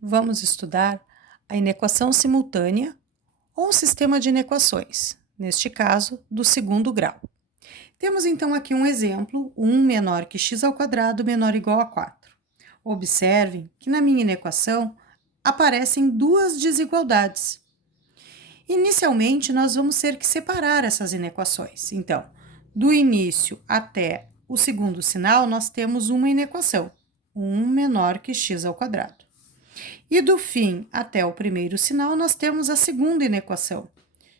vamos estudar a inequação simultânea ou um sistema de inequações, neste caso, do segundo grau. Temos então aqui um exemplo, 1 menor que x² menor ou igual a 4. Observem que na minha inequação aparecem duas desigualdades. Inicialmente, nós vamos ter que separar essas inequações. Então, do início até o segundo sinal, nós temos uma inequação, 1 menor que x². E do fim até o primeiro sinal, nós temos a segunda inequação,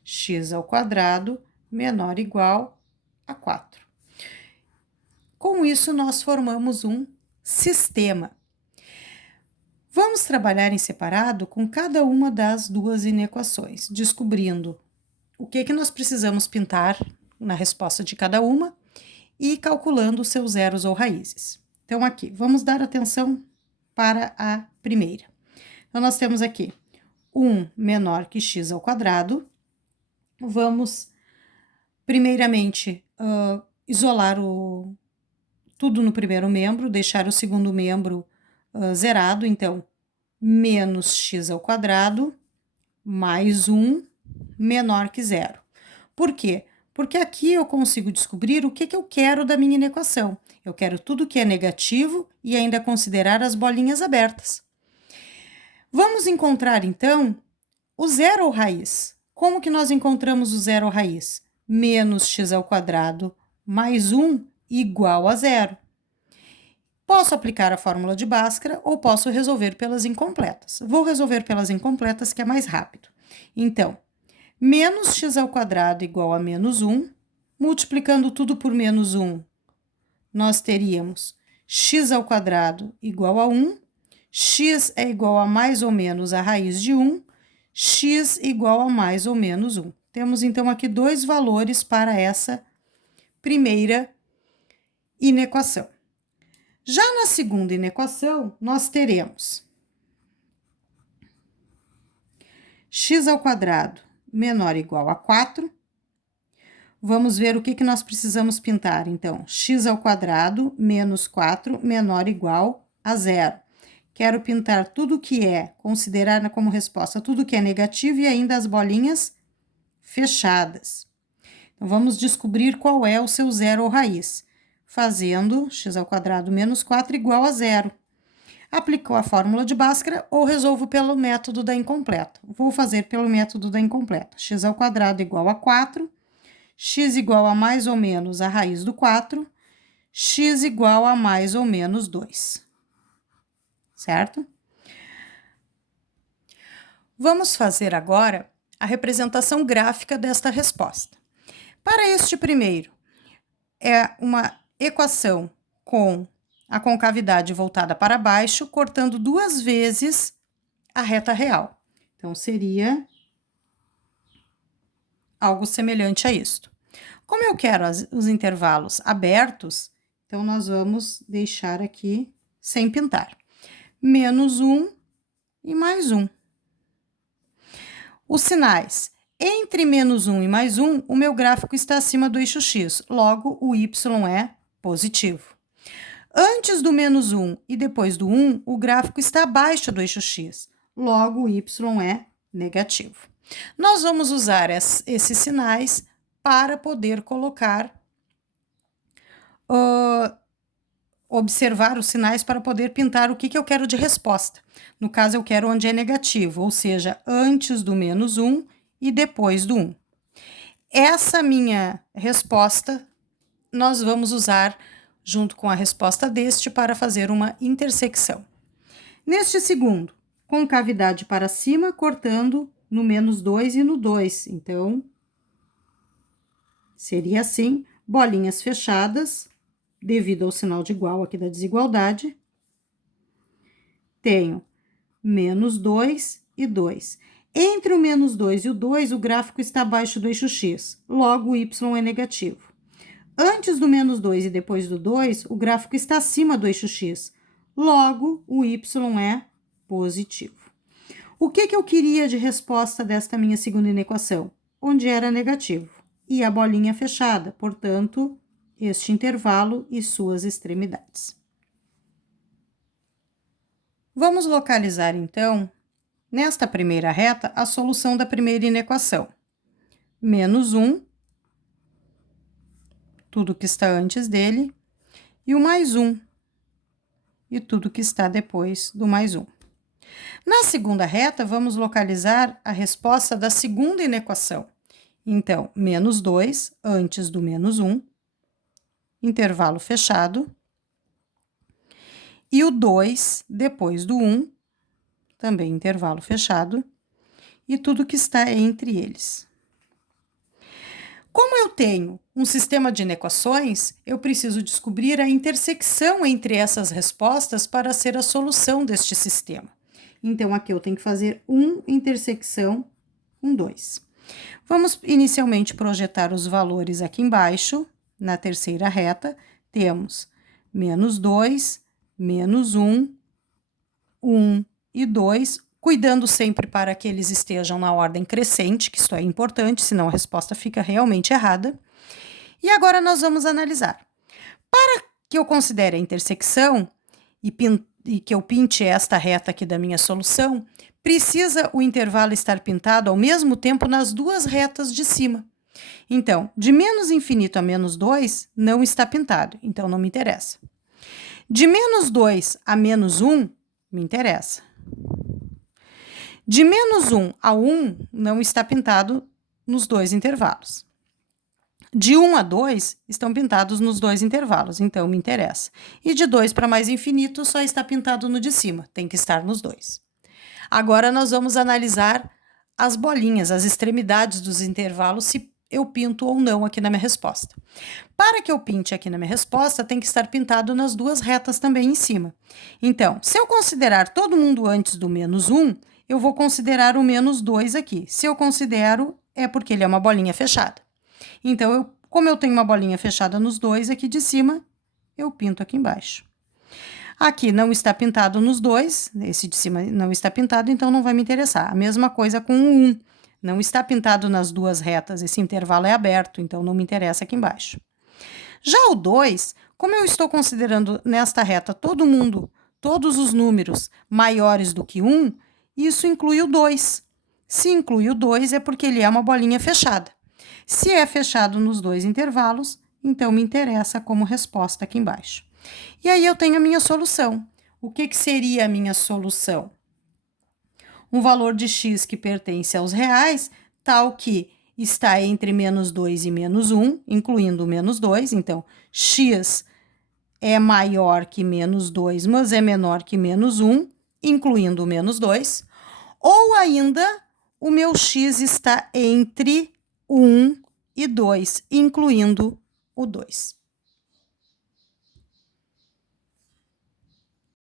x² menor ou igual a 4. Com isso, nós formamos um sistema. Vamos trabalhar em separado com cada uma das duas inequações, descobrindo o que nós precisamos pintar na resposta de cada uma e calculando os seus zeros ou raízes. Então, aqui, vamos dar atenção para a primeira. Então, nós temos aqui 1 menor que x². Vamos, primeiramente, isolar tudo no primeiro membro, deixar o segundo membro zerado. Então, menos x² mais 1 menor que zero. Por quê? Porque aqui eu consigo descobrir o que eu quero da minha inequação. Eu quero tudo que é negativo e ainda considerar as bolinhas abertas. Vamos encontrar, então, o zero ou raiz. Como que nós encontramos o zero ou raiz? Menos x² mais 1 igual a zero. Posso aplicar a fórmula de Bhaskara ou posso resolver pelas incompletas. Vou resolver pelas incompletas, que é mais rápido. Então, menos x² igual a menos 1, multiplicando tudo por menos 1, nós teríamos x² igual a 1, x é igual a mais ou menos a raiz de 1, x igual a mais ou menos 1. Temos, então, aqui dois valores para essa primeira inequação. Já na segunda inequação, nós teremos x² menor ou igual a 4. Vamos ver o que nós precisamos pintar. Então, x² menos 4 menor ou igual a zero. Quero pintar tudo que é, considerar como resposta tudo que é negativo e ainda as bolinhas fechadas. Então, vamos descobrir qual é o seu zero ou raiz, fazendo x² menos 4 igual a zero. Aplicou a fórmula de Bhaskara ou resolvo pelo método da incompleta. Vou fazer pelo método da incompleta. X² igual a 4, x igual a mais ou menos a raiz do 4, x igual a mais ou menos 2. Certo? Vamos fazer agora a representação gráfica desta resposta. Para este primeiro, é uma equação com a concavidade voltada para baixo, cortando duas vezes a reta real. Então, seria algo semelhante a isto. Como eu quero os intervalos abertos, então, nós vamos deixar aqui sem pintar. Menos 1 e mais 1. Os sinais. Entre menos 1 e mais 1, o meu gráfico está acima do eixo x, logo o y é positivo. Antes do menos 1 e depois do 1, o gráfico está abaixo do eixo x, logo o y é negativo. Nós vamos usar esses sinais para poder colocar, observar os sinais para poder pintar o que eu quero de resposta. No caso, eu quero onde é negativo, ou seja, antes do menos 1 e depois do 1. Essa minha resposta, nós vamos usar junto com a resposta deste para fazer uma intersecção. Neste segundo, concavidade para cima, cortando no menos 2 e no 2. Então, seria assim, bolinhas fechadas, devido ao sinal de igual aqui da desigualdade. Tenho menos 2 e 2. Entre o menos 2 e o 2, o gráfico está abaixo do eixo x, logo o y é negativo. Antes do menos 2 e depois do 2, o gráfico está acima do eixo x, logo o y é positivo. O que eu queria de resposta desta minha segunda inequação? Onde era negativo. E a bolinha fechada, portanto, este intervalo e suas extremidades. Vamos localizar, então, nesta primeira reta, a solução da primeira inequação. Menos 1, tudo que está antes dele, e o mais 1, e tudo que está depois do mais 1. Na segunda reta, vamos localizar a resposta da segunda inequação. Então, menos 2 antes do menos 1, intervalo fechado, e o 2 depois do 1, também intervalo fechado, e tudo que está entre eles. Como eu tenho um sistema de inequações, eu preciso descobrir a intersecção entre essas respostas para ser a solução deste sistema. Então, aqui eu tenho que fazer 1 intersecção com 2. Vamos inicialmente projetar os valores aqui embaixo, na terceira reta, temos menos 2, menos 1, 1 e 2, cuidando sempre para que eles estejam na ordem crescente, que isto é importante, senão a resposta fica realmente errada. E agora nós vamos analisar. Para que eu considere a intersecção e que eu pinte esta reta aqui da minha solução, precisa o intervalo estar pintado ao mesmo tempo nas duas retas de cima. Então, de menos infinito a menos 2 não está pintado, então não me interessa. De menos 2 a menos 1, me interessa. De menos 1 a 1 não está pintado nos dois intervalos. De 1 a 2 estão pintados nos dois intervalos, então me interessa. E de 2 para mais infinito só está pintado no de cima, tem que estar nos dois. Agora nós vamos analisar as bolinhas, as extremidades dos intervalos, se eu pinto ou não aqui na minha resposta. Para que eu pinte aqui na minha resposta, tem que estar pintado nas duas retas também em cima. Então, se eu considerar todo mundo antes do menos 1, eu vou considerar o menos 2 aqui. Se eu considero, é porque ele é uma bolinha fechada. Então, como eu tenho uma bolinha fechada nos dois aqui de cima, eu pinto aqui embaixo. Aqui não está pintado nos dois, esse de cima não está pintado, então não vai me interessar. A mesma coisa com o 1. Não está pintado nas duas retas, esse intervalo é aberto, então não me interessa aqui embaixo. Já o 2, como eu estou considerando nesta reta todos os números maiores do que 1, isso inclui o 2. Se inclui o 2 é porque ele é uma bolinha fechada. Se é fechado nos dois intervalos, então me interessa como resposta aqui embaixo. E aí eu tenho a minha solução. O que seria a minha solução? Um valor de x que pertence aos reais, tal que está entre menos 2 e menos 1, incluindo o menos 2. Então, x é maior que menos 2, mas é menor que menos 1, incluindo o menos 2. Ou ainda, o meu x está entre 1 e 2, incluindo o 2.